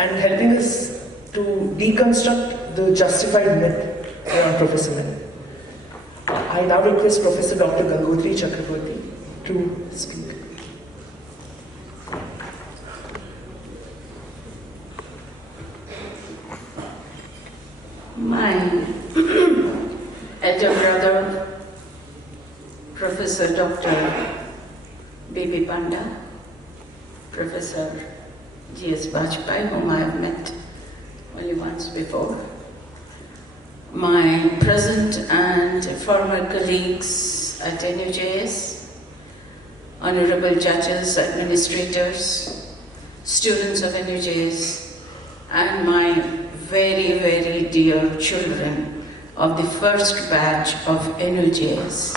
and helping us to deconstruct the justified myth around Professor Menon. I now request Professor Dr. Gangotri Chakraborty to speak. My elder brother, Professor Dr. B.B. Panda, Professor G.S. Bajpai, whom I have met only once before, my present and former colleagues at NUJS, honorable judges, administrators, students of NUJS, and my very, very dear children of the first batch of NUJS.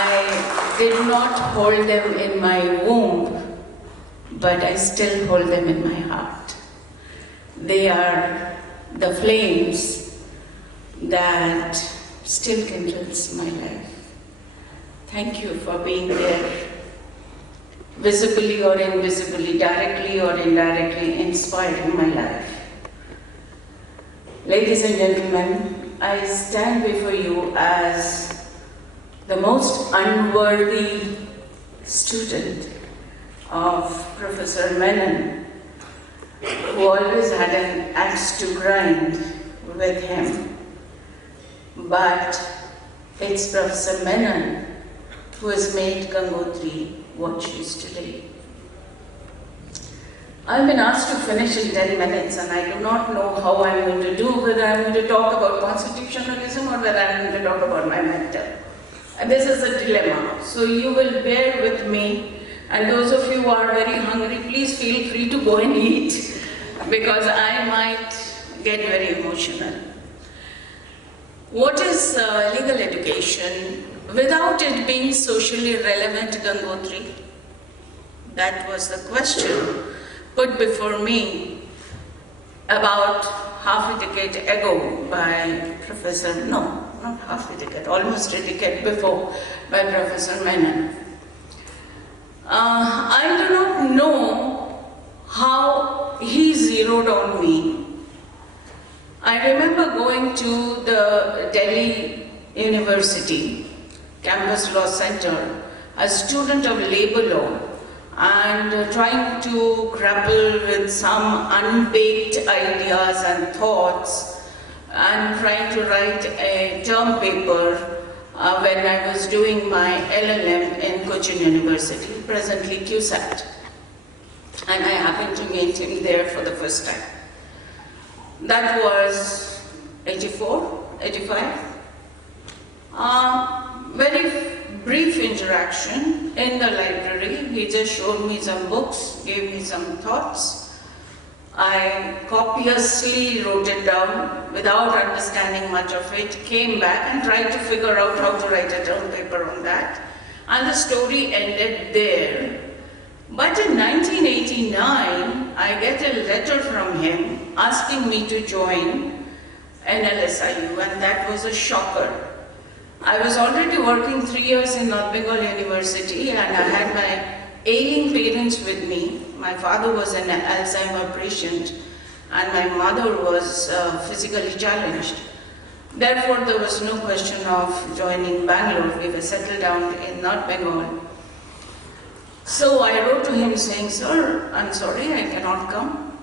I did not hold them in my womb, but I still hold them in my heart. They are the flames that still kindles my life. Thank you for being there, visibly or invisibly, directly or indirectly inspiring my life. Ladies and gentlemen, I stand before you as the most unworthy student of Professor Menon, who always had an axe to grind with him. But it's Professor Menon who has made Gangotri what she is today. I've been asked to finish in 10 minutes and I do not know how I'm going to do, whether I'm going to talk about constitutionalism or whether I'm going to talk about my mentor. And this is a dilemma, so you will bear with me, and those of you who are very hungry, please feel free to go and eat, because I might get very emotional. What is legal education without it being socially relevant, Gangotri? That was the question put before me about half a decade ago by Professor, no, not half a decade, almost a decade before, by Professor Menon. I do not know how he zeroed on me. I remember going to the Delhi University Campus Law Center as a student of labor law and trying to grapple with some unbaked ideas and thoughts and trying to write a term paper when I was doing my LLM in Cochin University, presently QSAT. And I happened to meet him there for the first time. That was 84, 85. Very brief interaction in the library. He just showed me some books, gave me some thoughts. I copiously wrote it down without understanding much of it, came back and tried to figure out how to write a term paper on that. And the story ended there. But in 1989, I get a letter from him asking me to join NLSIU, and that was a shocker. I was already working 3 years in North Bengal University, and I had my ailing parents with me. My father was an Alzheimer patient, and my mother was physically challenged. Therefore, there was no question of joining Bangalore. We were settled down in North Bengal. So I wrote to him saying, "Sir, I'm sorry, I cannot come."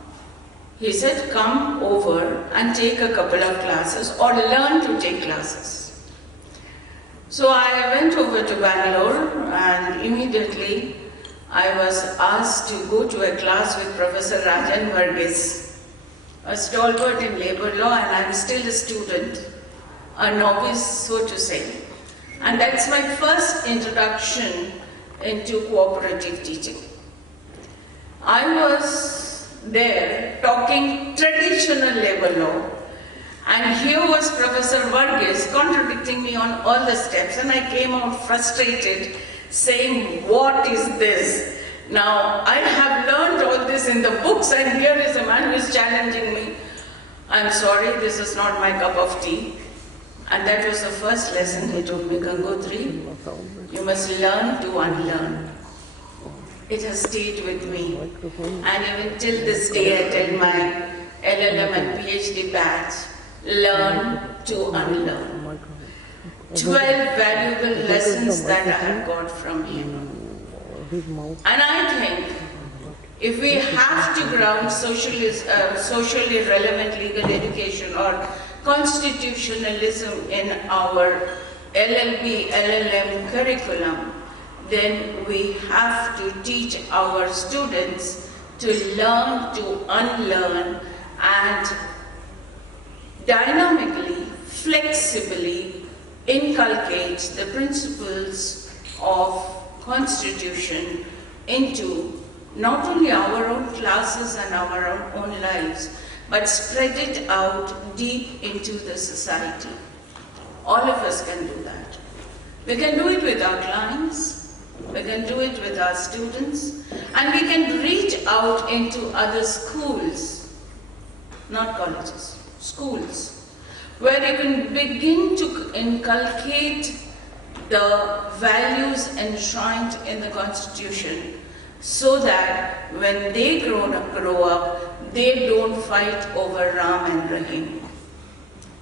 He said, "Come over and take a couple of classes or learn to take classes." So I went over to Bangalore, and immediately I was asked to go to a class with Professor Rajan Varghese, a stalwart in labor law, and I'm still a student, a novice, so to say. And that's my first introduction into cooperative teaching. I was there talking traditional labor law, and here was Professor Varghese contradicting me on all the steps, and I came out frustrated saying, "What is this? Now, I have learned all this in the books, and here is a man who is challenging me. I'm sorry, this is not my cup of tea." And that was the first lesson he told me, "Gangotri, you must learn to unlearn." it has stayed with me. And even till this day, I tell my LLM and PhD batch, learn to unlearn. 12 valuable lessons that I have got from him. And I think if we have to ground socially relevant legal education or constitutionalism in our LLB, LLM curriculum, then we have to teach our students to learn to unlearn and dynamically, flexibly inculcate the principles of Constitution into not only our own classes and our own lives, but spread it out deep into the society. All of us can do that. We can do it with our clients, we can do it with our students, and we can reach out into other schools, not colleges, schools, where you can begin to inculcate the values enshrined in the Constitution so that when they grow up, they don't fight over Ram and Rahim.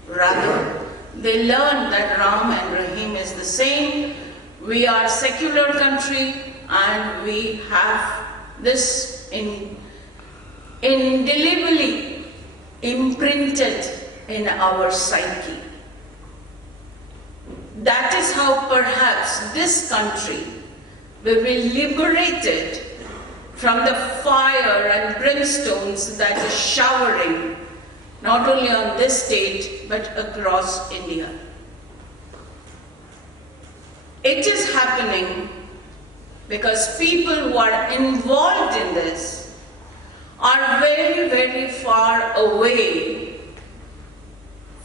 Rather, they learn that Ram and Rahim is the same. We are a secular country and we have this indelibly imprinted in our psyche. That is how perhaps this country will be liberated from the fire and brimstones that is showering not only on this state but across India. It is happening because people who are involved in this are very, very far away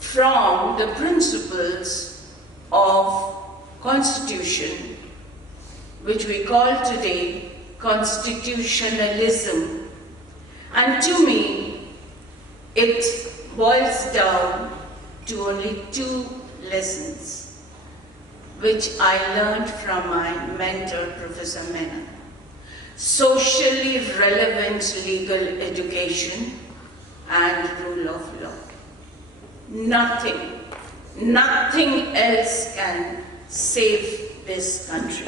from the principles of Constitution, which we call today constitutionalism. And to me, it boils down to only 2 lessons, which I learned from my mentor, Professor Menon. Socially relevant legal education and rule of law. Nothing else can save this country.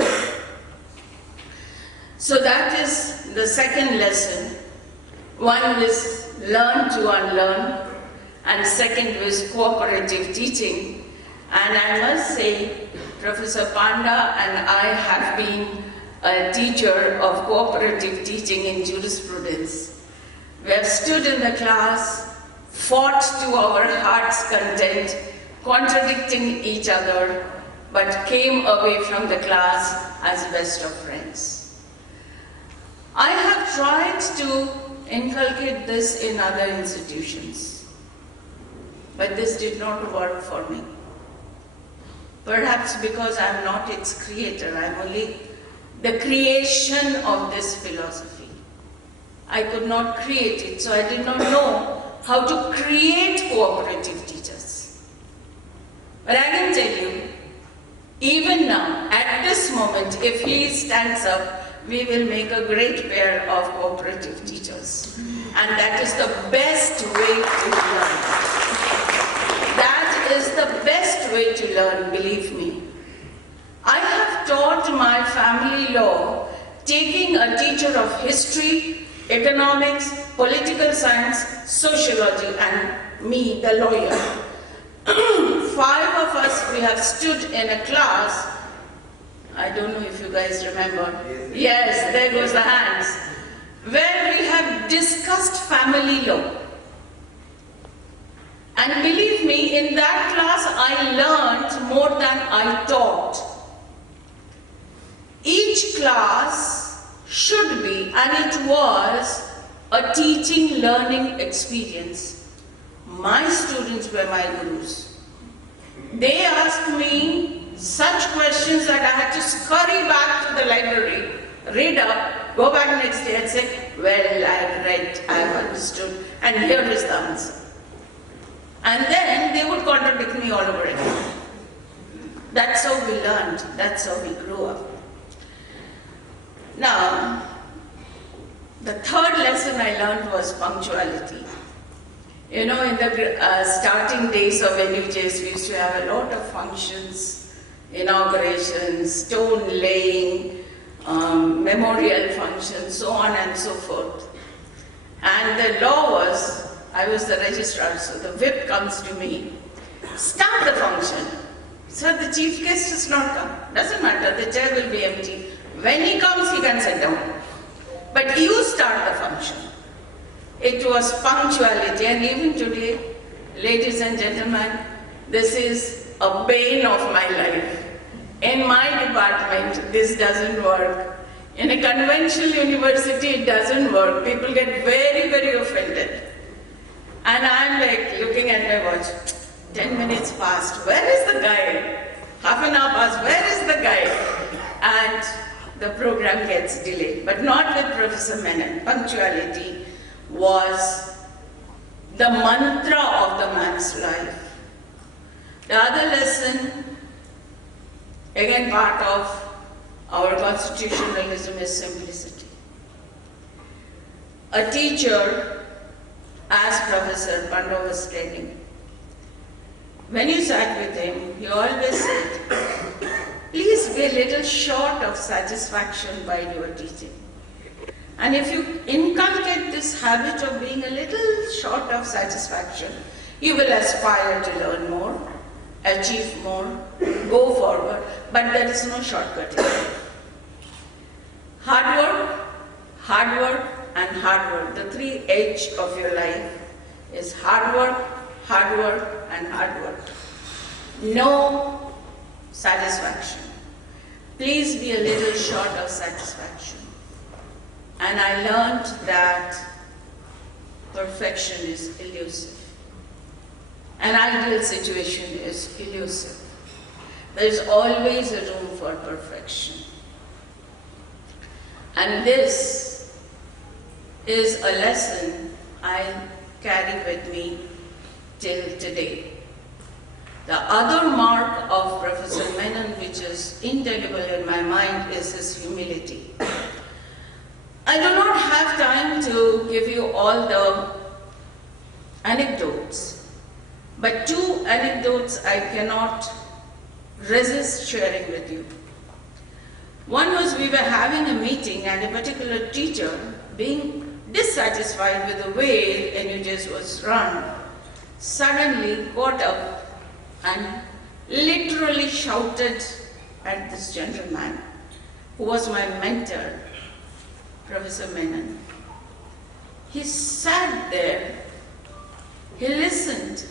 So that is the second lesson. One is learn to unlearn, and second was cooperative teaching. And I must say, Professor Panda and I have been a teacher of cooperative teaching in jurisprudence. We have stood in the class, fought to our heart's content, contradicting each other, but came away from the class as best of friends. I have tried to inculcate this in other institutions, but this did not work for me. Perhaps because I am not its creator, I am only the creation of this philosophy. I could not create it, so I did not know how to create cooperative teachers. But I can tell you, even now, at this moment, if he stands up, we will make a great pair of cooperative teachers. And that is the best way to learn. That is the best way to learn, believe me. I have taught my family law, taking a teacher of history, economics, political science, sociology, and me, the lawyer. 5 of us, we have stood in a class. I don't know if you guys remember. Yes, there goes the hands. Where we have discussed family law. And believe me, in that class I learned more than I taught. Each class should be, and it was, a teaching learning experience. My students were my gurus. They asked me such questions that I had to scurry back to the library, read up, go back next day and say, well, I've read, I've understood, and here is the answer. And then they would contradict me all over again. That's how we learned, that's how we grew up. Now, The third lesson I learned was punctuality. You know, in the starting days of NUJS, we used to have a lot of functions, inaugurations, stone laying, memorial functions, so on and so forth. And the law was, I was the registrar, so the whip comes to me, start the function. Sir, the chief guest does not come. Doesn't matter, the chair will be empty. When he comes, he can sit down. But you start the function. It was punctuality, and even today, ladies and gentlemen, this is a bane of my life. In my department, this doesn't work. In a conventional university, it doesn't work. People get very, very offended. And I'm like looking at my watch, 10 minutes past, where is the guy? Half an hour past, where is the guy? And the program gets delayed. But not with Professor Menon. Punctuality was the mantra of the man's life. The other lesson, again part of our constitutionalism, is simplicity. A teacher, as Professor Padma was telling, when you sat with him, he always said, please be a little short of satisfaction while you are teaching. And if you inculcate this habit of being a little short of satisfaction, you will aspire to learn more, achieve more, go forward, but there is no shortcut here. Hard work, and hard work. The 3 H of your life is hard work, and hard work. No satisfaction. Please be a little short of satisfaction. And I learned that perfection is elusive. An ideal situation is elusive. There is always a room for perfection. And this is a lesson I carry with me till today. The other mark of Professor Menon, which is indelible in my mind, is his humility. I do not have time to give you all the anecdotes, but 2 anecdotes I cannot resist sharing with you. One was, we were having a meeting and a particular teacher, being dissatisfied with the way NUJS was run, suddenly got up and literally shouted at this gentleman who was my mentor, Professor Menon. He sat there, he listened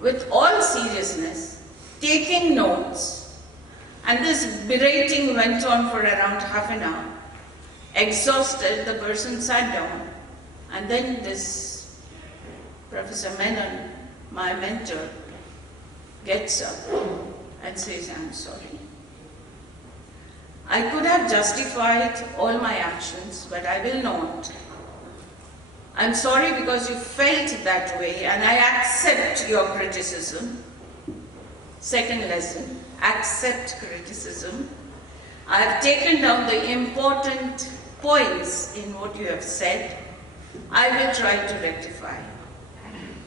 with all seriousness, taking notes, and this berating went on for around half an hour. Exhausted, the person sat down, and then this Professor Menon, my mentor, gets up and says, I'm sorry. I could have justified all my actions, but I will not. I'm sorry because you felt that way, and I accept your criticism. Second lesson, accept criticism. I have taken down the important points in what you have said. I will try to rectify.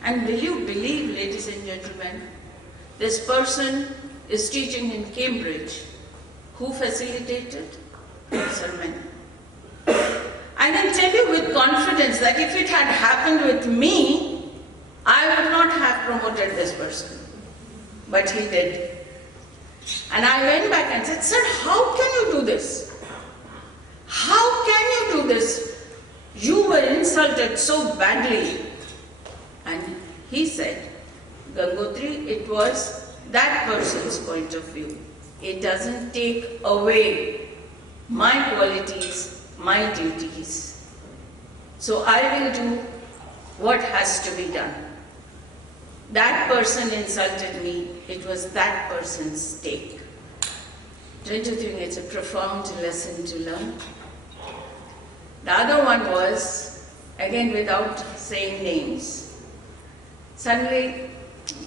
And will you believe, ladies and gentlemen, this person is teaching in Cambridge. Who facilitated? Professor Menon. I can tell you with confidence that if it had happened with me, I would not have promoted this person. But he did. And I went back and said, sir, how can you do this? How can you do this? You were insulted so badly. And he said, Gangotri, it was that person's point of view. It doesn't take away my qualities, my duties. So I will do what has to be done. That person insulted me, it was that person's take. Don't you think it's a profound lesson to learn? The other one was, again without saying names, suddenly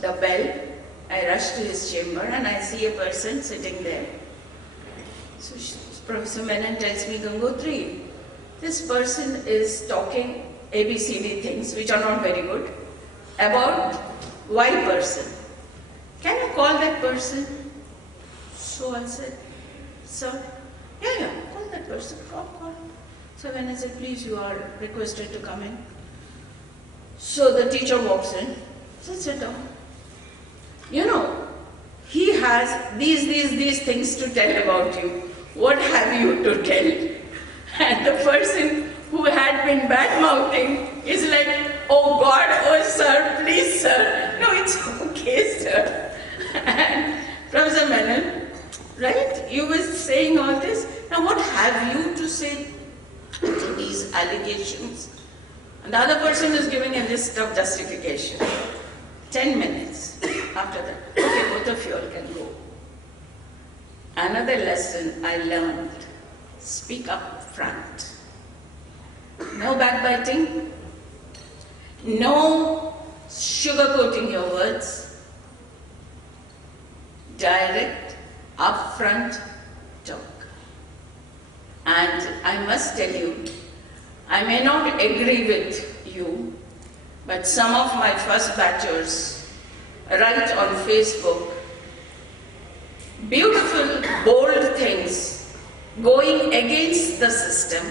the bell, I rush to his chamber and I see a person sitting there. So Professor Menon tells me, Gangotri, this person is talking ABCD things, which are not very good, about Y person. Can you call that person? So I said, sir, yeah, call that person, call. So when I said, please, you are requested to come in. So the teacher walks in, said, sit down. You know, he has these things to tell about you. What have you to tell? And the person who had been bad-mouthing is like, oh God, oh sir, please sir. No, it's okay, sir. And Professor Menon, right, you were saying all this. Now what have you to say to these allegations? And the other person is giving a list of justification. 10 minutes after that, okay, both of you all can go. Another lesson I learned, speak up front. No backbiting, no sugarcoating your words, direct, upfront talk. And I must tell you, I may not agree with you, but some of my first batchers write on Facebook beautiful, bold things, going against the system,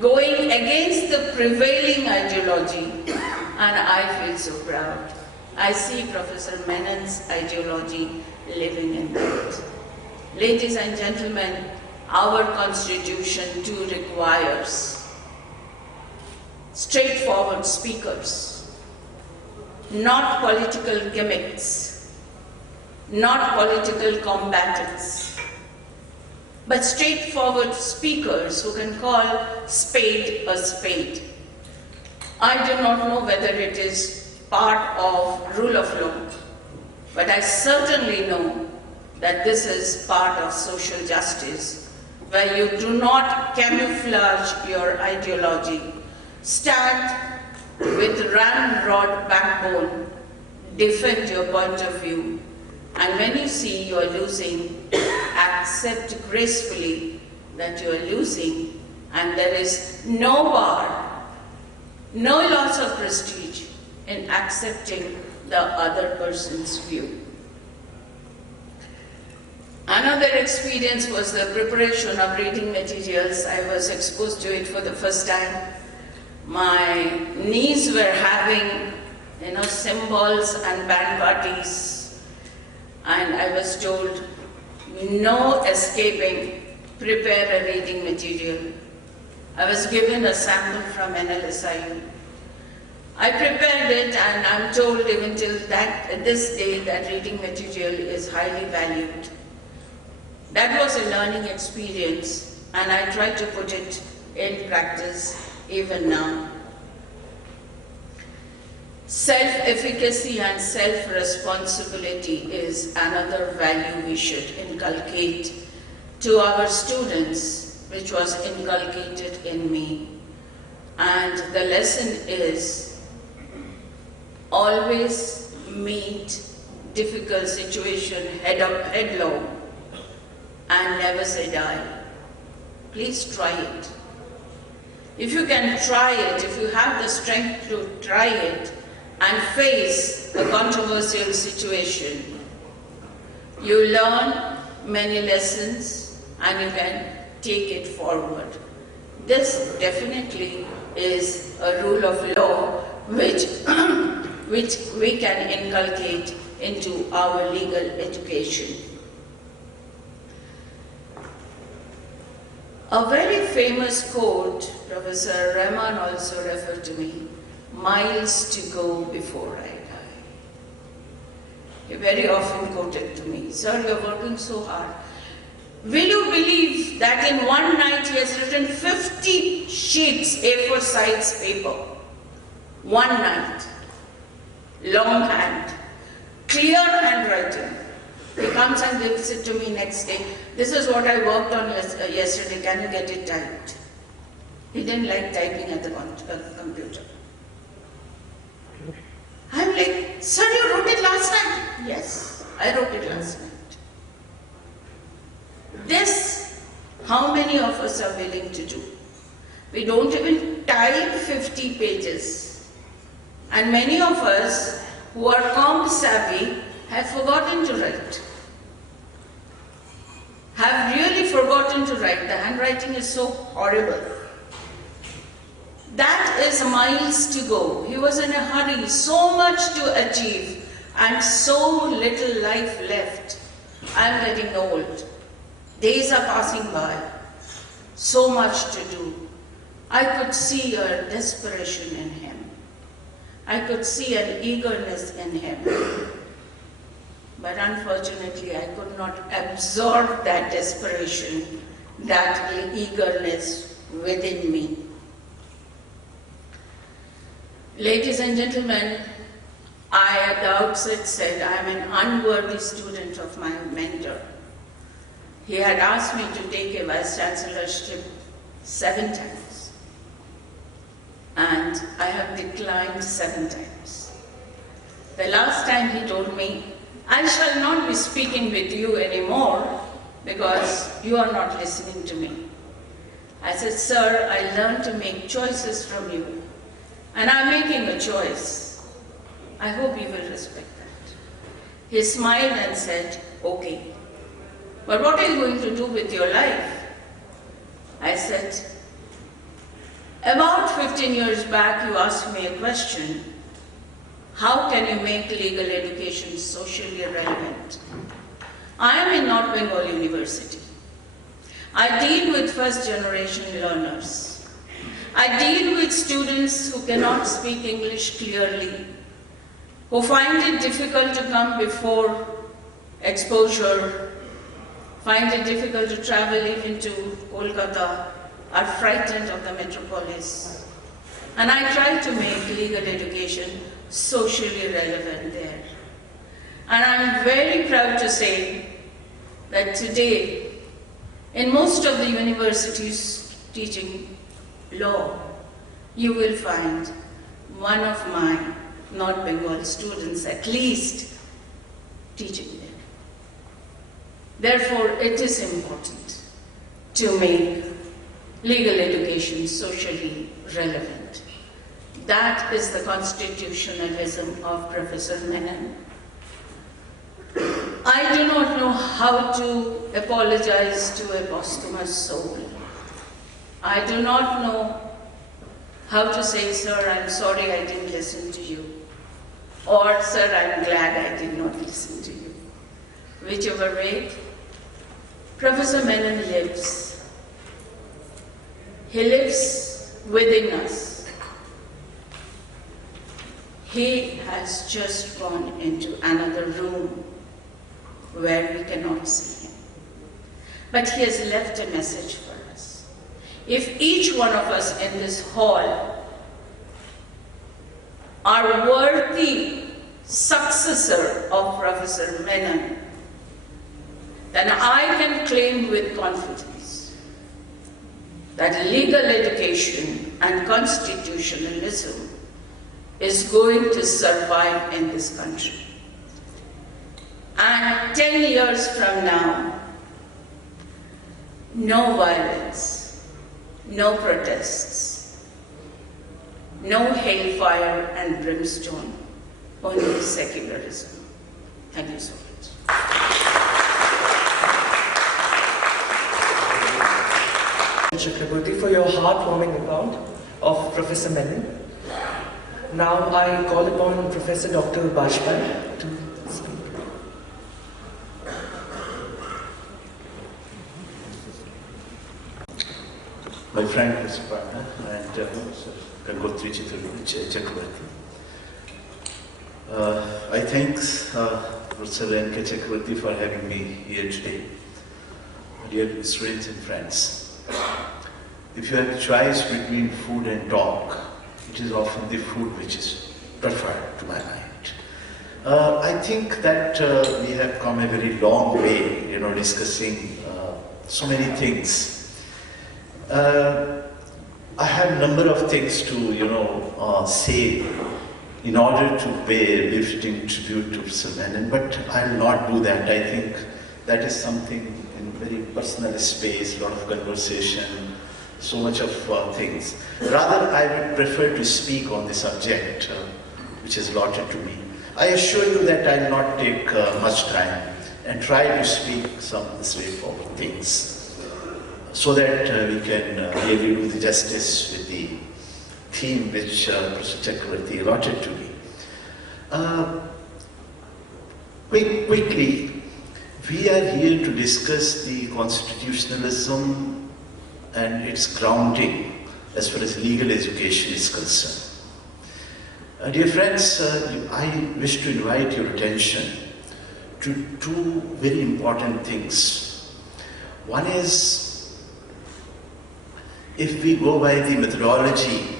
going against the prevailing ideology, and I feel so proud. I see Professor Menon's ideology living in that. Ladies and gentlemen, our constitution too requires straightforward speakers, not political gimmicks, not political combatants, but straightforward speakers who can call spade a spade. I do not know whether it is part of rule of law, but I certainly know that this is part of social justice, where you do not camouflage your ideology. Stand with ramrod backbone, defend your point of view, and when you see you are losing, accept gracefully that you are losing, and there is no bar, no loss of prestige in accepting the other person's view. Another experience was the preparation of reading materials. I was exposed to it for the first time. My niece were having, symbols and band parties, and I was told, no escaping, prepare a reading material. I was given a sample from NLSIU. I prepared it, and I'm told even till this day that reading material is highly valued. That was a learning experience, and I try to put it in practice even now. Self-efficacy and self-responsibility is another value we should inculcate to our students, which was inculcated in me. And the lesson is always meet difficult situation headlong and never say die. Please try it. If you can try it, if you have the strength to try it and face a controversial situation, you learn many lessons and you can take it forward. This definitely is a rule of law which we can inculcate into our legal education. A very famous quote, Professor Rahman also referred to me, miles to go before I die. He very often quoted to me, sir, you're working so hard. Will you believe that in one night he has written 50 sheets A4 size paper? One night. Long hand. Clear handwriting. He comes and gives it to me next day. This is what I worked on yesterday. Can you get it typed? He didn't like typing at the computer. I'm like, sir, you wrote it last night? Yes, I wrote it last night. This, how many of us are willing to do? We don't even type 50 pages. And many of us who are comp savvy have forgotten to write. Have really forgotten to write. The handwriting is so horrible. That is miles to go. He was in a hurry, so much to achieve and so little life left. I am getting old. Days are passing by. So much to do. I could see a desperation in him. I could see an eagerness in him. But unfortunately, I could not absorb that desperation, that eagerness within me. Ladies and gentlemen, I at the outset said I am an unworthy student of my mentor. He had asked me to take a vice-chancellorship 7 times. And I have declined 7 times. The last time he told me, I shall not be speaking with you anymore because you are not listening to me. I said, sir, I learned to make choices from you. And I'm making a choice. I hope you will respect that. He smiled and said, okay. But what are you going to do with your life? I said, about 15 years back, you asked me a question. How can you make legal education socially relevant? I am in North Bengal University. I deal with first-generation learners. I deal with students who cannot speak English clearly, who find it difficult to come before exposure, find it difficult to travel even to Kolkata, are frightened of the metropolis. And I try to make legal education socially relevant there. And I'm very proud to say that today, in most of the universities teaching law, you will find one of my North Bengal students at least teaching there. Therefore, it is important to make legal education socially relevant. That is the constitutionalism of Professor Menon. I do not know how to apologize to a posthumous soul. I do not know how to say, sir, I'm sorry I didn't listen to you. Or, sir, I'm glad I did not listen to you. Whichever way, Professor Menon lives. He lives within us. He has just gone into another room where we cannot see him. But he has left a message for us. If each one of us in this hall are worthy successor of Professor Menon, then I can claim with confidence that legal education and constitutionalism is going to survive in this country. And 10 years from now, no violence, no protests, no hellfire and brimstone, only secularism. Thank you so much. Chakraborty, for your heartwarming account of Professor Menon. Now I call upon Professor Dr. Bhushan to speak. My friend Mr. Padma and Gangotri Chakraborty. I thank Professor N.K. Chakraborty for having me here today. Dear students and friends, if you have a choice between food and talk, it is often the food which is preferred to my mind. I think that we have come a very long way, discussing so many things. I have a number of things to, say in order to pay a befitting tribute to Professor Menon, but I will not do that. I think that is something in very personal space, a lot of conversation so much of things. Rather, I would prefer to speak on the subject which is allotted to me. I assure you that I will not take much time and try to speak some straightforward things so that we can really do the justice with the theme which Professor Chakravarti allotted to me. Quickly, we are here to discuss the constitutionalism and its grounding as far as legal education is concerned. Dear friends, I wish to invite your attention to two very important things. One is, if we go by the methodology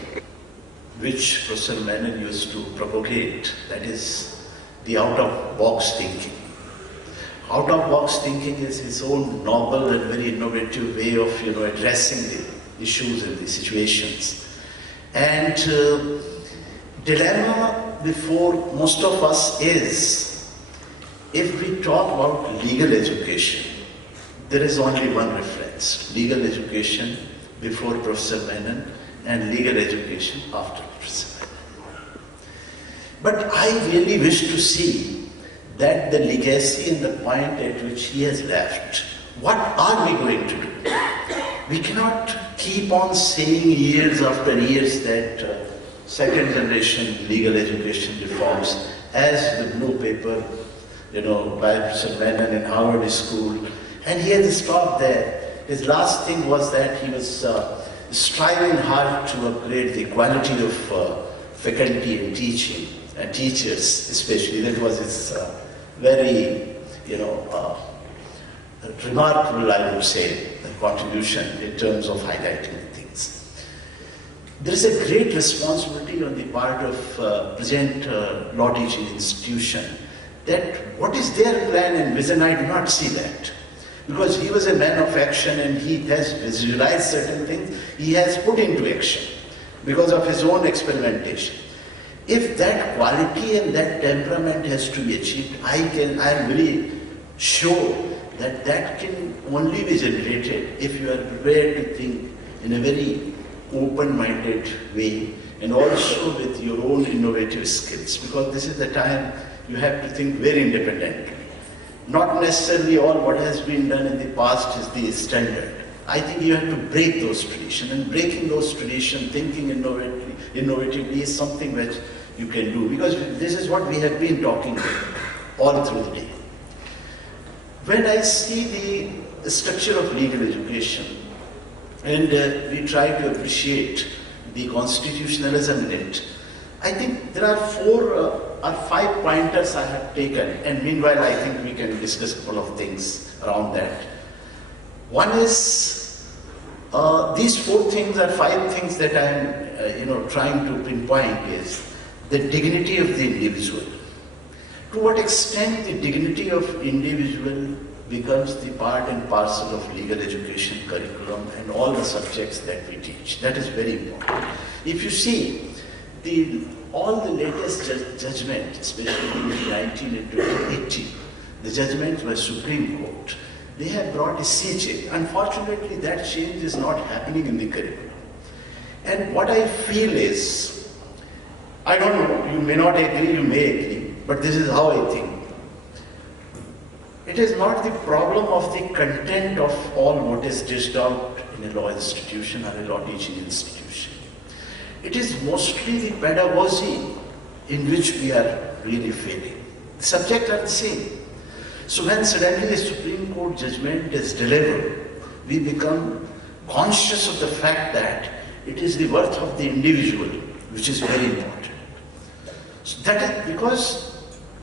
which Professor Menon used to propagate, that is the out-of-box thinking. Out-of-box thinking is his own novel and very innovative way of addressing the issues and the situations. And dilemma before most of us is, if we talk about legal education, there is only one reference: legal education before Professor Menon and legal education after Professor Menon. But I really wish to see that the legacy and the point at which he has left, what are we going to do? We cannot keep on saying years after years that second generation legal education reforms, as the blue paper, by Professor Menon in Harvard School, and he has stopped there. His last thing was that he was striving hard to upgrade the quality of faculty and teaching, and teachers especially. That was his very, remarkable, I would say, contribution in terms of highlighting things. There is a great responsibility on the part of present law teaching institution, that what is their plan and vision. I do not see that. Because he was a man of action and he has visualized certain things, he has put into action because of his own experimentation. If that quality and that temperament has to be achieved, I am very sure that that can only be generated if you are prepared to think in a very open-minded way and also with your own innovative skills, because this is the time you have to think very independently. Not necessarily all what has been done in the past is the standard. I think you have to break those traditions, and breaking those traditions, thinking innovatively is something which you can do, because this is what we have been talking about all through the day. When I see the structure of legal education, and we try to appreciate the constitutionalism in it, I think there are 4 or 5 pointers I have taken, and meanwhile I think we can discuss a couple of things around that. One is, these 4 things or 5 things that I am trying to pinpoint is the dignity of the individual. To what extent the dignity of individual becomes the part and parcel of legal education curriculum and all the subjects that we teach. That is very important. If you see, all the latest judgment, especially in 19 and 2018, the judgments by Supreme Court, they have brought a sea change. Unfortunately, that change is not happening in the curriculum. And what I feel is, I don't know, you may not agree, you may agree, but this is how I think. It is not the problem of the content of all what is dished out in a law institution or a law teaching institution. It is mostly the pedagogy in which we are really failing. The subjects are the same. So when suddenly a Supreme Court judgment is delivered, we become conscious of the fact that it is the worth of the individual which is very important. So that is because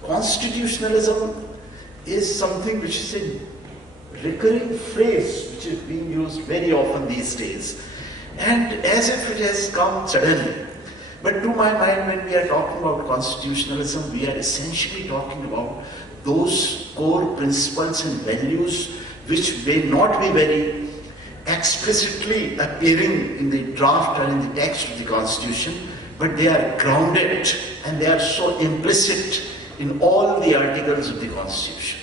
constitutionalism is something which is a recurring phrase which is being used very often these days, and as if it has come suddenly. But to my mind, when we are talking about constitutionalism, we are essentially talking about those core principles and values which may not be very explicitly appearing in the draft or in the text of the Constitution, but they are grounded and they are so implicit in all the articles of the Constitution.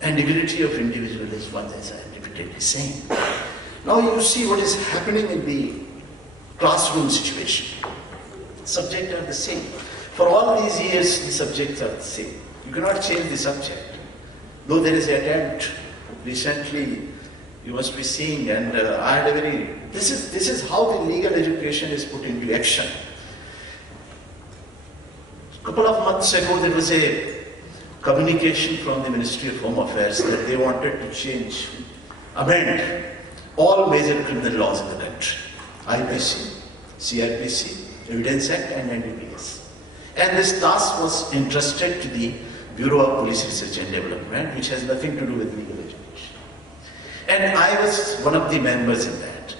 And dignity of individual is one, as I am repeatedly saying. Now you see what is happening in the classroom situation. Subjects are the same. For all these years, the subjects are the same. You cannot change the subject. Though there is an attempt recently, you must be seeing, and I had a very, this is how the legal education is put into action. A couple of months ago, there was a communication from the Ministry of Home Affairs that they wanted to change, amend all major criminal laws in the country. IPC, CRPC, Evidence Act and NUJS. And this task was entrusted to the Bureau of Police Research and Development, which has nothing to do with legal education. And I was one of the members in that.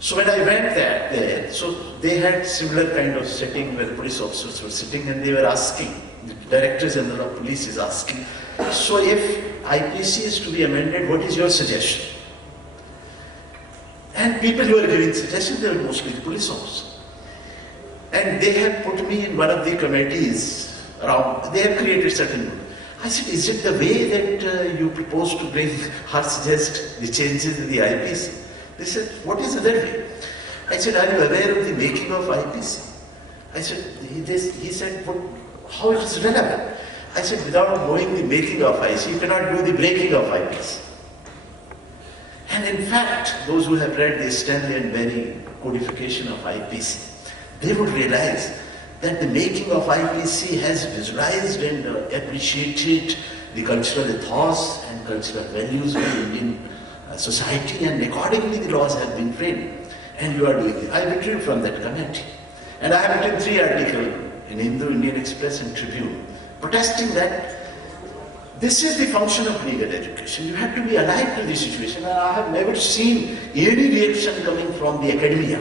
So when I went there, so they had similar kind of setting where police officers were sitting and they were asking, the Director General of Police is asking, so if IPC is to be amended, what is your suggestion? And people who were giving suggestions, they were mostly the police officers. And they have put me in one of the committees around, they have created certain. I said, is it the way that you propose to bring or suggest the changes in the IPC? They said, what is the other way? I said, are you aware of the making of IPC? I said, he said, how it is relevant? I said, without knowing the making of IPC, you cannot do the breaking of IPC. And in fact, those who have read the Stanley and Berry codification of IPC, they would realize that the making of IPC has visualized and appreciated the cultural ethos and cultural values of the Indian society, and accordingly the laws have been framed. And you are doing it. I withdrew from that committee. And I have written 3 articles in Hindu, Indian Express and Tribune protesting that this is the function of legal education. You have to be alive to the situation. And I have never seen any reaction coming from the academia.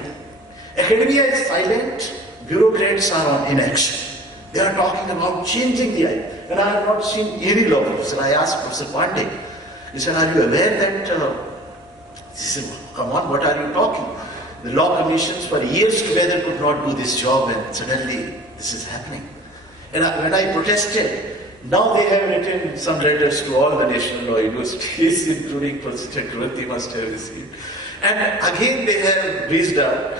Academia is silent, bureaucrats are on inaction. They are talking about changing the idea. And I have not seen any law professor. I asked Professor Pandey, he said, are you aware that, he said, come on, what are you talking? The law commissions for years together could not do this job and suddenly this is happening. And when I protested, now they have written some letters to all the national law universities, including Professor Chakravarti must have received. And again they have reached out.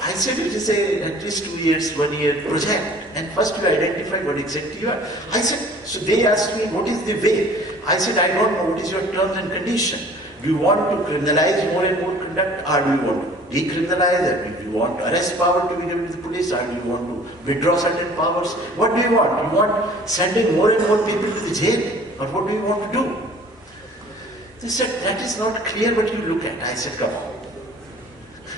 I said it is at least 2 years, 1 year project. And first you identify what exactly you are. I said, so they asked me, what is the way? I said, I don't know, what is your terms and condition? Do you want to criminalize more and more conduct, or do you want to decriminalize it? Do you want arrest power to be given to the police, or do you want to withdraw certain powers? What do you want? You want sending more and more people to the jail? Or what do you want to do? They said, that is not clear what you look at. I said, come on.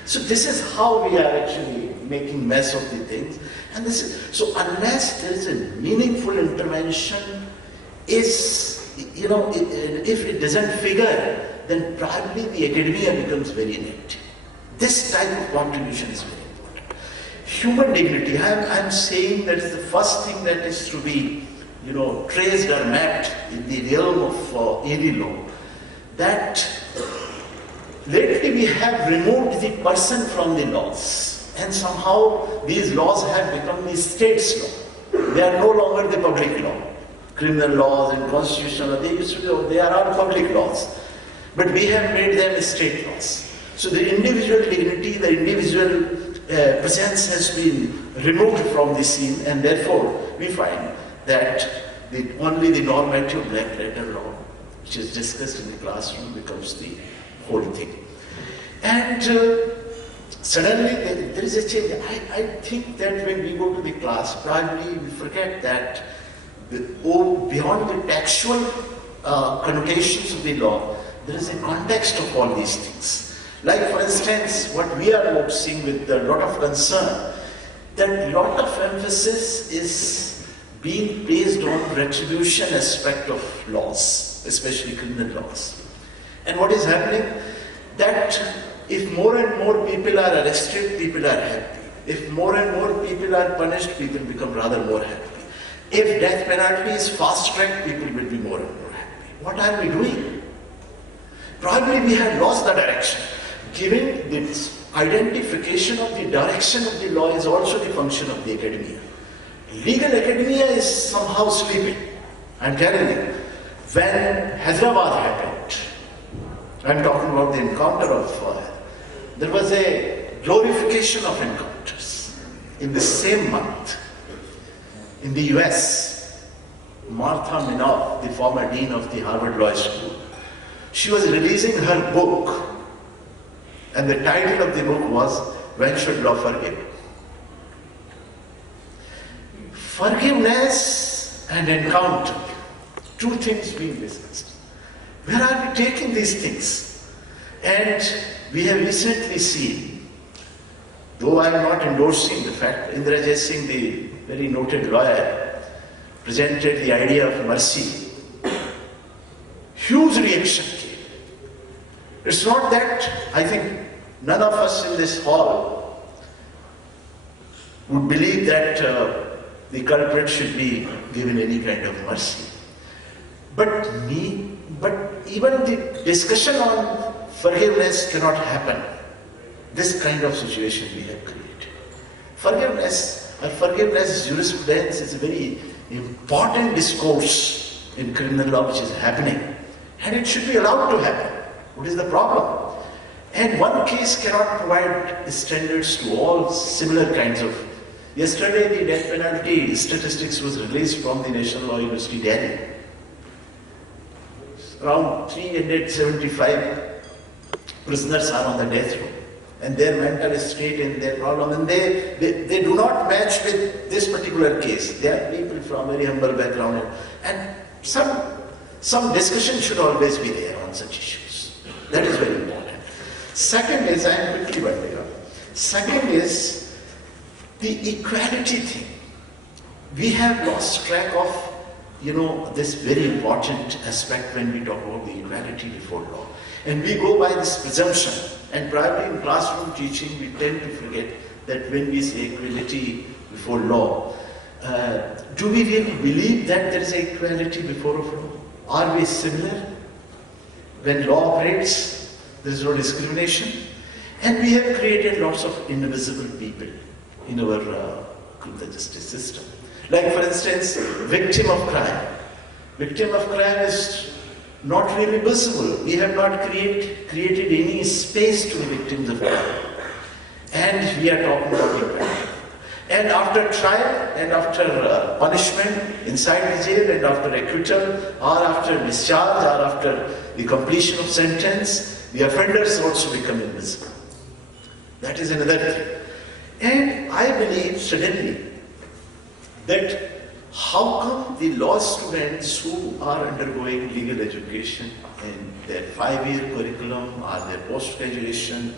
So this is how we are actually making mess of the things. And this is, so unless there is a meaningful intervention, if it doesn't figure, then probably the academia becomes very inactive. This type of contribution is very important. Human dignity, I'm saying that is the first thing that is to be, traced or mapped in the realm of any law. That lately we have removed the person from the laws, and somehow these laws have become the state's law. They are no longer the public law. Criminal laws and constitutional laws, they are all public laws. But we have made them state laws. So the individual dignity, the individual presence has been removed from the scene, and therefore we find that only the normative black letter law, which is discussed in the classroom, becomes the whole thing. And suddenly there is a change. I think that when we go to the class, probably we forget that beyond the textual connotations of the law, there is a context of all these things. Like for instance, what we are noticing with a lot of concern, that a lot of emphasis is being placed on retribution aspect of laws, especially criminal laws. And what is happening? That if more and more people are arrested, people are happy. If more and more people are punished, people become rather more happy. If death penalty is fast-tracked, people will be more and more happy. What are we doing? Probably we have lost the direction. Giving this identification of the direction of the law is also the function of the academia. Legal academia is somehow sleeping. I'm telling you, when Hyderabad happened, I'm talking about the encounter of, there was a glorification of encounters. In the same month, in the US, Madhava Menon, the former dean of the Harvard Law School, she was releasing her book, and the title of the book was, When Should Law Forgive? Forgiveness and encounter, two things being discussed. Where are we taking these things? And we have recently seen, though I am not endorsing the fact, Indra Jay Singh, the very noted lawyer, presented the idea of mercy. Huge reaction came. It's not that, I think, none of us in this hall would believe that the culprit should be given any kind of mercy. But even the discussion on forgiveness cannot happen. This kind of situation we have created. Forgiveness jurisprudence is a very important discourse in criminal law which is happening, and it should be allowed to happen. What is the problem? And one case cannot provide standards to all similar kinds of. Yesterday the death penalty statistics was released from the National Law University, Delhi. Around 375 prisoners are on the death row, and their mental state and their problem, and they do not match with this particular case. They are people from very humble background, and some discussion should always be there on such issues. That is very important. Second is, I am quickly winding up. Second is the equality thing. We have lost track of, this very important aspect when we talk about the equality before law. And we go by this presumption, and probably in classroom teaching we tend to forget that when we say equality before law, do we really believe that there is equality before law? Are we similar? When law operates, there is no discrimination. And we have created lots of invisible people in our criminal justice system. Like, for instance, victim of crime. Victim of crime is not really visible. We have not created any space to the victims of crime. And we are talking about equality. And after trial, and after punishment inside the jail, and after acquittal, or after discharge, or after the completion of sentence, the offenders also become invisible. That is another thing. And I believe suddenly that how come the law students who are undergoing legal education in their 5-year curriculum or their post-graduation,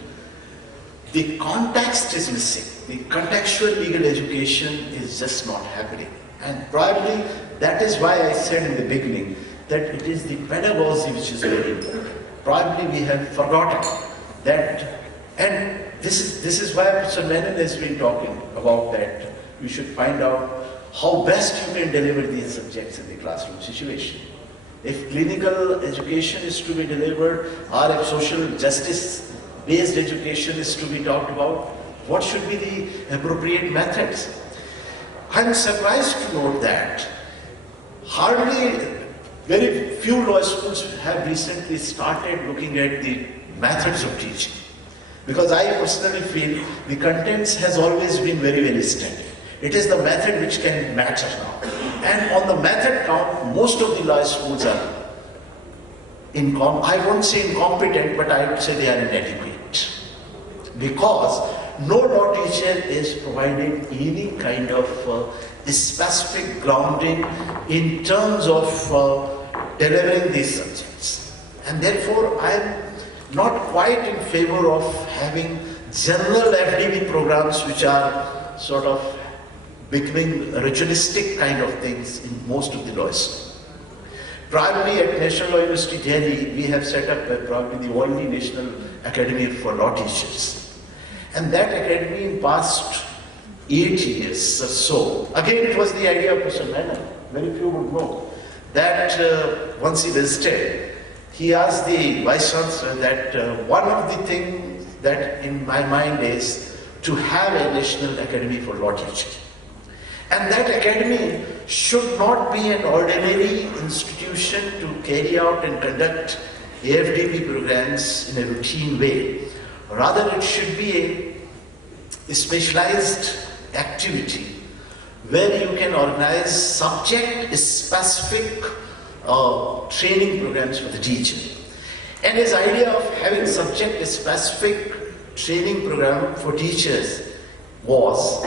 the context is missing. The contextual legal education is just not happening. And probably that is why I said in the beginning that it is the pedagogy which is very important. Probably we have forgotten that, and this is why Professor Menon has been talking about that. We should find out how best you can deliver these subjects in the classroom situation. If clinical education is to be delivered, or if social justice-based education is to be talked about, what should be the appropriate methods? I'm surprised to note that very few law schools have recently started looking at the methods of teaching. Because I personally feel the contents has always been very, very standard. It is the method which can matter now. And on the method count, most of the law schools are I won't say incompetent, but I would say they are inadequate. Because no law teacher is providing any kind of specific grounding in terms of delivering these subjects. And therefore, I am not quite in favor of having general FDB programs which are sort of becoming ritualistic kind of things in most of the law schools. Probably at National Law University, Delhi, we have set up probably the only National Academy for Law Teachers. And that academy in past 8 years or so, again it was the idea of Professor Menon, very few would know, that once he visited, he asked the Vice-Chancellor that one of the things that in my mind is to have a National Academy for Law Teaching. And that academy should not be an ordinary institution to carry out and conduct AFDB programs in a routine way. Rather, it should be a specialized activity where you can organize subject-specific training programs for the teacher. And his idea of having subject-specific training program for teachers was,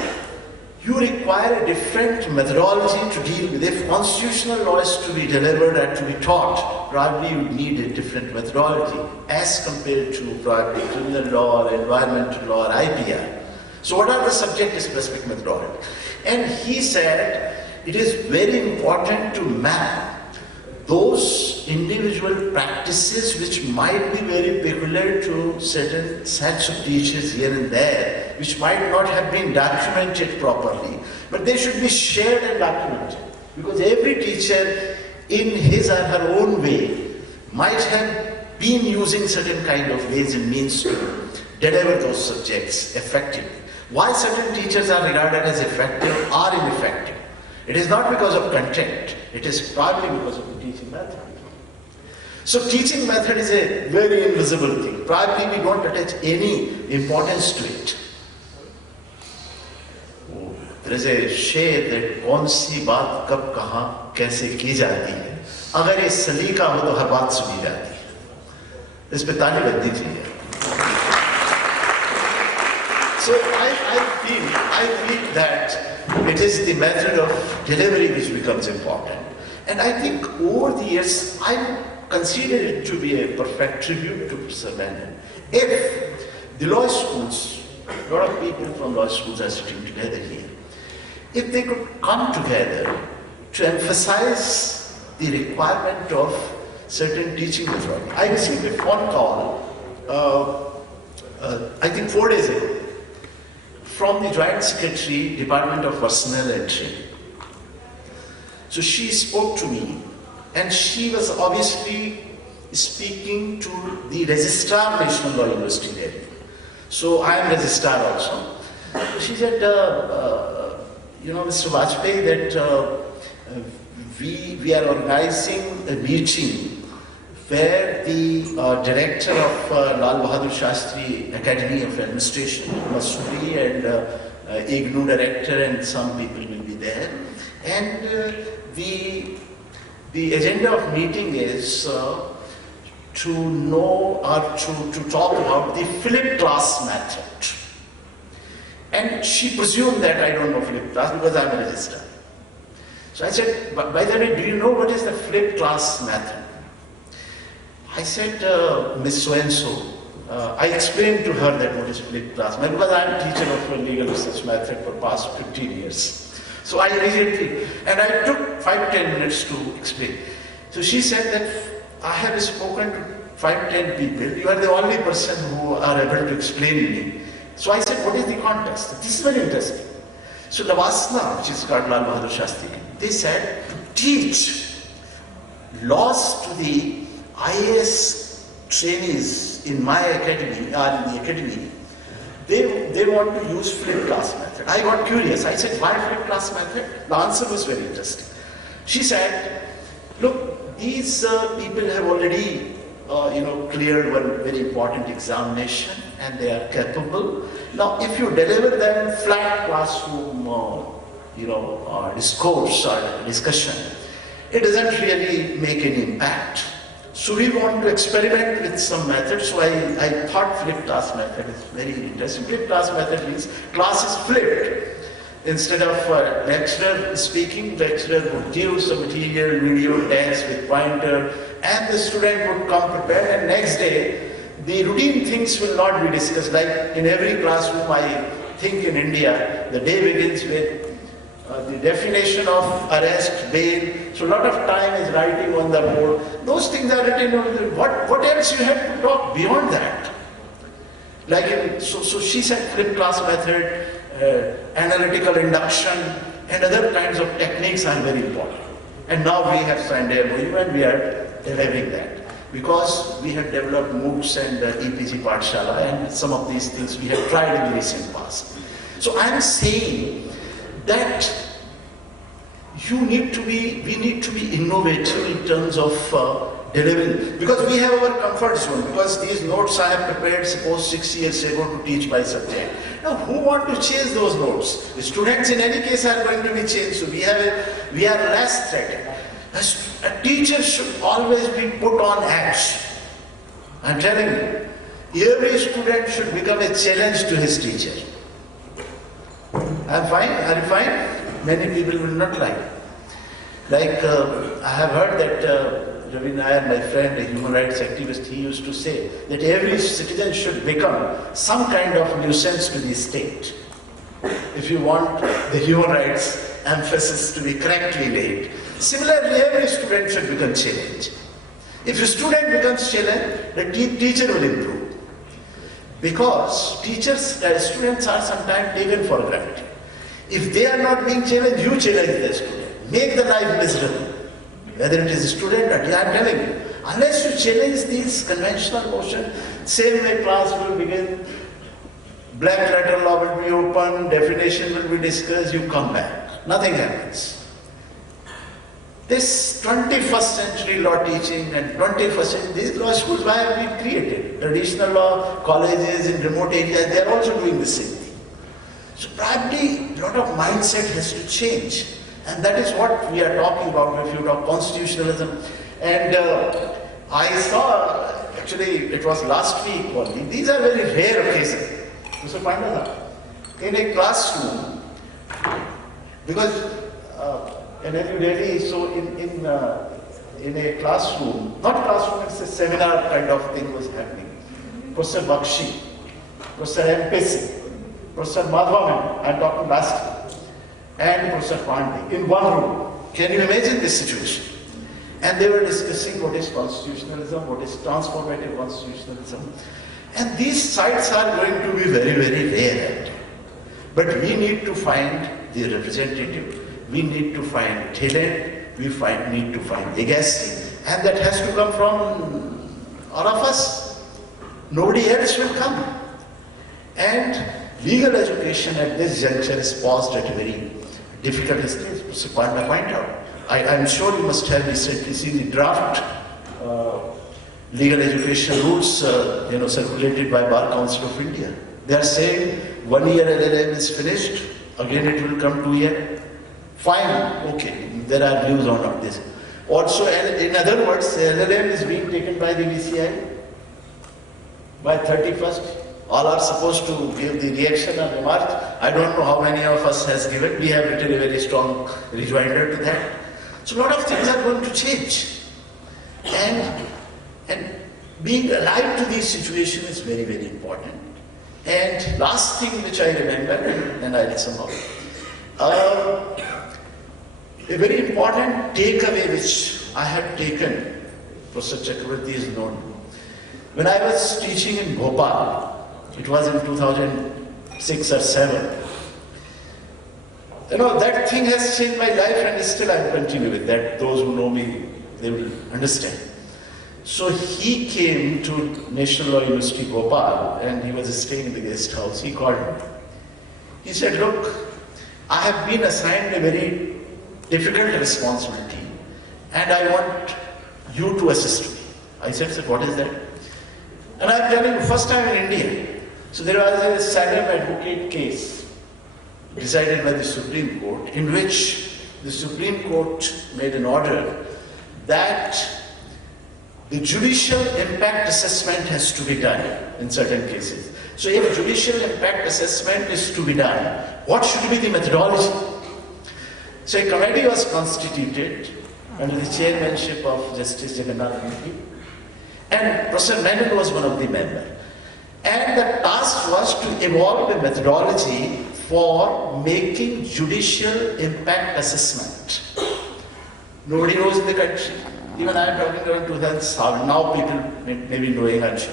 you require a different methodology to deal with. If constitutional law is to be delivered and to be taught, probably you need a different methodology as compared to probably criminal law or environmental law or IPR. So what are the subject-specific methodology? And he said it is very important to map those individual practices which might be very peculiar to certain sets of teachers here and there, which might not have been documented properly, but they should be shared and documented. Because every teacher in his or her own way might have been using certain kind of ways and means to deliver those subjects effectively. Why certain teachers are regarded as effective or ineffective? It is not because of content, it is probably because of the teaching method. So teaching method is a very invisible thing. Probably we don't attach any importance to it. There is a share that कौन सी बात कब कहाँ कैसे की जाती है, अगर ये सलीका हो तो हर बात सुनी जाती है. इस पे ताली बज दीजिए. So I feel that it is the method of delivery which becomes important. And I think over the years, I consider it to be a perfect tribute to Professor Menon. If the law schools, a lot of people from law schools are sitting together here, if they could come together to emphasize the requirement of certain teaching methodology. I received a phone call, I think 4 days ago, from the Joint Secretary, Department of Personnel and Training. So she spoke to me, and she was obviously speaking to the Registrar National Law University there. So I am Registrar also. She said, Mr. Vajpayee, that we are organizing a meeting where the director of Lal Bahadur Shastri Academy of Administration, Masuri, and IGNU director and some people will be there. And the agenda of meeting is to know or to talk about the flipped class method. And she presumed that I don't know flipped class because I'm a registrar. So I said, by the way, do you know what is the flipped class method? I said, Miss So-and-so, I explained to her that what is flipped class method because I am teacher of legal research method for past 15 years. So I immediately, and I took 5-10 minutes to explain. So she said that I have spoken to 5-10 people, you are the only person who are able to explain me. So I said, what is the context? This is very interesting. So Lavasana, which is called Lal Bahadur Shastri, they said to teach laws to the IAS trainees in my academy, in the academy, they want to use flipped class method. I got curious. I said, why flipped class method? The answer was very interesting. She said, look, these people have already cleared one very important examination and they are capable. Now, if you deliver them flat classroom, discourse or discussion, it doesn't really make any impact. So we want to experiment with some methods. So I thought flipped class method is very interesting. Flipped class method means class is flipped. Instead of lecturer speaking, lecturer would give some material, video, text with pointer, and the student would come prepared, and next day, the routine things will not be discussed. Like in every classroom, I think in India, the day begins with the definition of arrest, bail. So a lot of time is writing on the board. Those things are written on the board. What else you have to talk beyond that? Like so she said flipped class method, analytical induction, and other kinds of techniques are very important. And now we have signed a MOU and we are delivering that. Because we have developed MOOCs and EPG Pathshala, and some of these things we have tried in the recent past. So I am saying that we need to be innovative in terms of delivering, because we have our comfort zone, because these notes I have prepared, suppose 6 years ago to teach my subject. Now, who want to change those notes? The students in any case are going to be changed, so we are less threatened. A teacher should always be put on edge. I'm telling you, every student should become a challenge to his teacher. I'm fine, are you fine? Many people will not like. Like, I have heard that Ravi Nair, my friend, a human rights activist, he used to say that every citizen should become some kind of nuisance to the state. If you want the human rights emphasis to be correctly laid. Similarly, every student should become challenge. If a student becomes challenge, the teacher will improve. Because students are sometimes taken for granted. If they are not being challenged, you challenge the student. Make the life miserable. Whether it is a student or I'm telling you, unless you challenge these conventional notions, same way class will begin, black letter law will be open, definition will be discussed, you come back. Nothing happens. This 21st century law teaching and 21st century, these law schools, why have been created? Traditional law colleges in remote areas, they are also doing the same thing. So probably a lot of mindset has to change. And that is what we are talking about if you talk constitutionalism. And I saw, actually it was last week only, these are very rare occasions. Mr. Pandana, in a classroom, because in New Delhi, so in a classroom, not classroom, it's a seminar kind of thing was happening. Professor Bakshi, Professor MPC, Professor Madhava Menon, I'm talking last year, and Professor Pandey in one room. Can you imagine this situation? And they were discussing what is constitutionalism, what is transformative constitutionalism. And these sites are going to be very, very rare. But we need to find the representative. We need to find talent, we need to find legacy, and that has to come from all of us. Nobody else will come. And legal education at this juncture is paused at a very difficult stage. Mr. Padma pointed out. I'm sure you must have recently seen the draft legal education rules circulated by Bar Council of India. They are saying 1 year LLM is finished, again it will come 2 years. Fine, okay, there are views on this. Also, in other words, the LLM is being taken by the VCI by 31st. All are supposed to give the reaction and remarks. I don't know how many of us has given. We have written a very strong rejoinder to that. So a lot of things are going to change. And being alive to these situations is very, very important. And last thing which I remember, and I'll sum up. A very important takeaway which I had taken, Professor Chakravarti is known. When I was teaching in Bhopal, it was in 2006 or 7. That thing has changed my life and still I continue with that. Those who know me, they will understand. So he came to National Law University Bhopal and he was staying in the guest house. He called me. He said, look, I have been assigned a very difficult responsibility and I want you to assist me. I said, sir, what is that? And I'm telling you, first time in India. So there was a Salem advocate case decided by the Supreme Court in which the Supreme Court made an order that the judicial impact assessment has to be done in certain cases. So if judicial impact assessment is to be done, what should be the methodology? So a committee was constituted under the chairmanship of Justice Jagannath Murthy, and Professor Menon was one of the members. And the task was to evolve a methodology for making judicial impact assessment. Nobody knows in the country. Even I am talking around 2007. Now people may be knowing, I'm sure.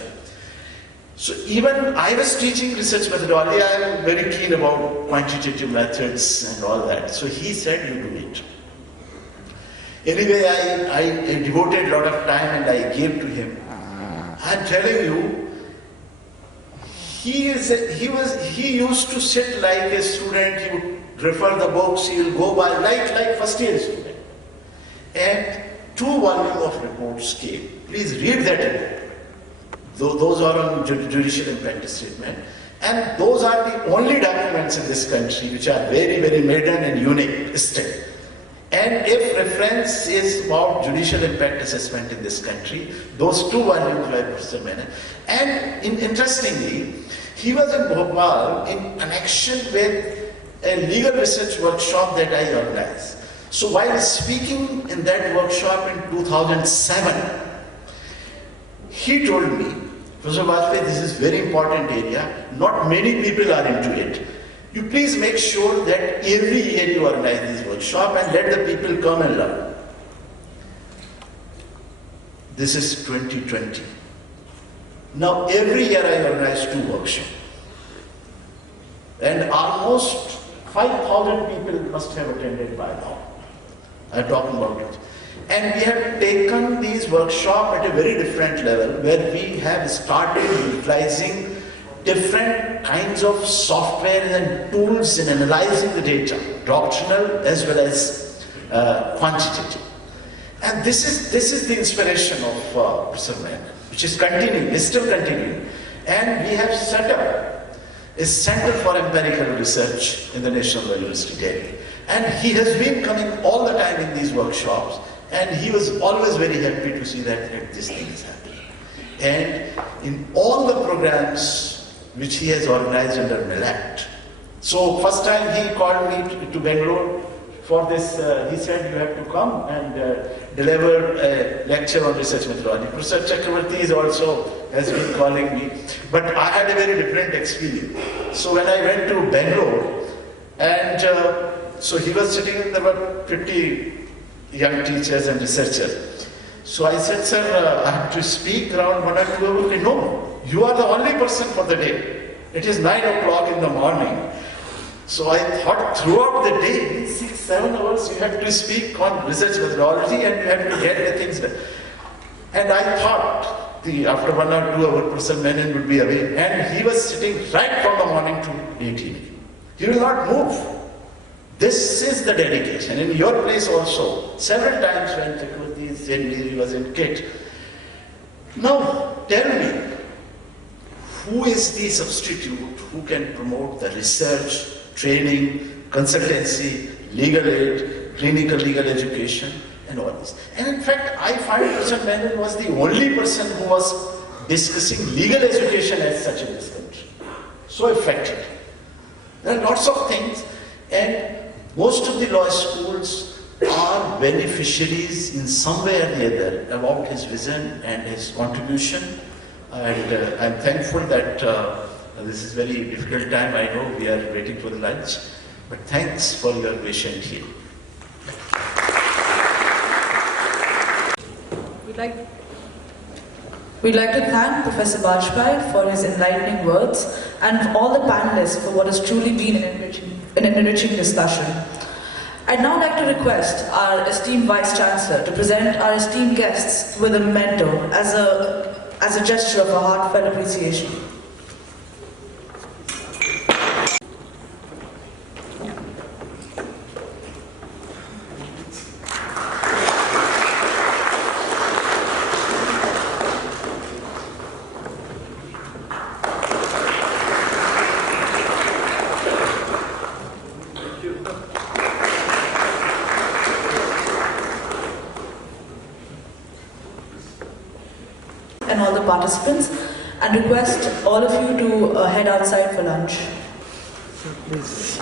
So even I was teaching research methodology. I am very keen about quantitative methods and all that. So he said, you do it. Anyway, I devoted a lot of time and I gave to him. I'm telling you, he used to sit like a student. He would refer the books. He will go by like first year student. And 2 volumes of reports came. Please read that report. Those are on judicial impact statement. And those are the only documents in this country which are very, very maiden and unique still. And if reference is about judicial impact assessment in this country, those 2 volumes by Professor Menon. And interestingly, he was in Bhopal in connection with a legal research workshop that I organized. So while speaking in that workshop in 2007, he told me, Professor Vajpayee, this is very important area, not many people are into it. You please make sure that every year you organize this workshop and let the people come and learn. This is 2020. Now every year I organize 2 workshops. And almost 5,000 people must have attended by now. I'm talking about it. And we have taken these workshops at a very different level, where we have started utilizing different kinds of software and tools in analyzing the data, doctrinal as well as quantitative. And this is the inspiration of Professor Menon, which is continuing, is still continuing. And we have set up a Center for Empirical Research in the National University, Delhi. And he has been coming all the time in these workshops, and he was always very happy to see that this thing is happening. And in all the programs which he has organized under MELAT. So first time he called me to Bangalore for this, he said you have to come and deliver a lecture on research methodology. Professor Chakravarti has been calling me, but I had a very different experience. So when I went to Bangalore, and so he was sitting, there were 50 young teachers and researchers. So I said, sir, I have to speak around 1 or 2 hours. No, you are the only person for the day. It is 9 o'clock in the morning. So I thought throughout the day, 6-7 hours, you have to speak on research methodology and you have to get the things done. And I thought after 1 or 2 hours, Professor Menon would be away. And he was sitting right from the morning to evening. He will not move. This is the dedication. In your place also, several times when Chakravarti was in KIT. Now, tell me, who is the substitute who can promote the research, training, consultancy, legal aid, clinical legal education, and all this? And in fact, I find Professor Menon was the only person who was discussing legal education as such in this country. So effective. There are lots of things, and most of the law schools are beneficiaries in some way or the other about his vision and his contribution. And I'm thankful that this is very difficult time. I know we are waiting for the lunch, but thanks for your patience here. We'd like to thank Professor Vajpayee for his enlightening words and all the panelists for what has truly been an enriching discussion. I'd now like to request our esteemed Vice-Chancellor to present our esteemed guests with a memento as a gesture of a heartfelt appreciation. And all the participants, and request all of you to head outside for lunch. Please.